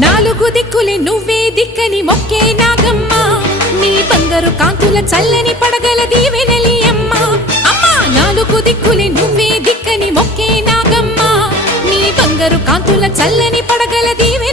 నాలుగు దిక్కులే నువ్వే దిక్కని మొక్కే నాగమ్మ నీ బంగారు కాంతుల చల్లని పడగల దీవెనలి అమ్మ అమ్మా నాలుగు దిక్కులే నువ్వే దిక్కని మొక్కే నాగమ్మ నీ బంగారు కాంతుల చల్లని పడగల దీవె